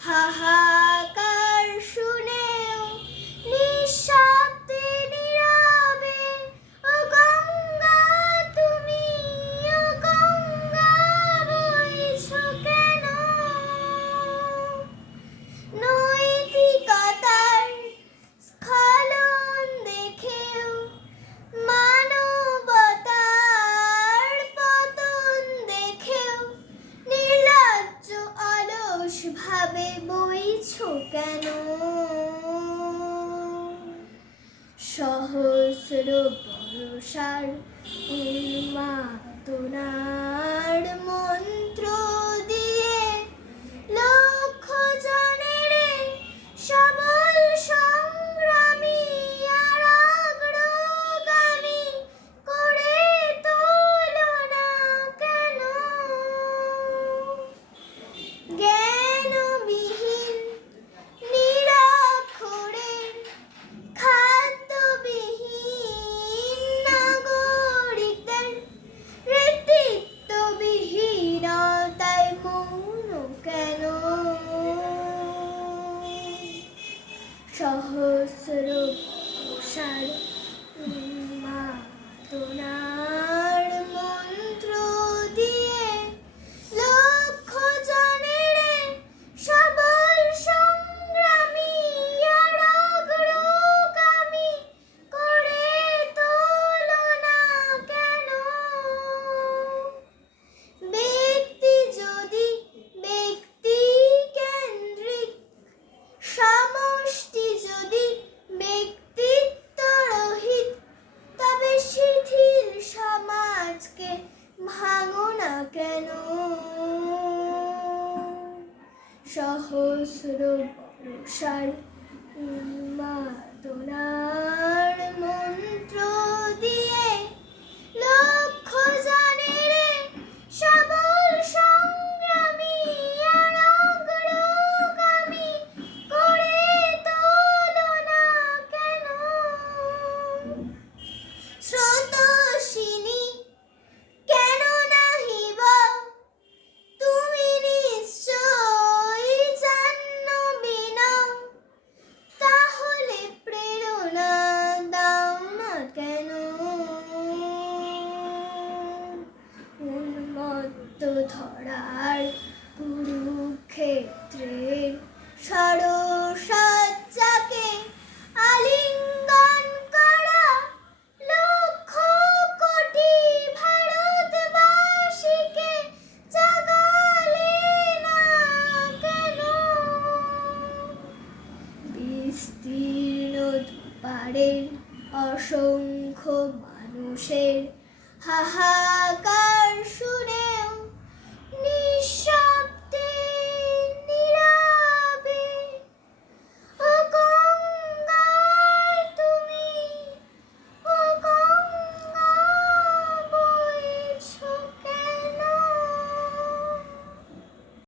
হাহাকার সহস্র বরসার উন্মাদনার মন্ত্র সহস্র সার উন্মাদনার সহস্র বর্ষার উন্মাদনার ধরার কুরুক্ষেত্রের সরসজ্জাকে আলিঙ্গন করা লক্ষ কোটি ভারতবাসীকে জাগালে না কেন? বিস্তীর্ণ দুপারের অসংখ্য মানুষের হাহা নিশা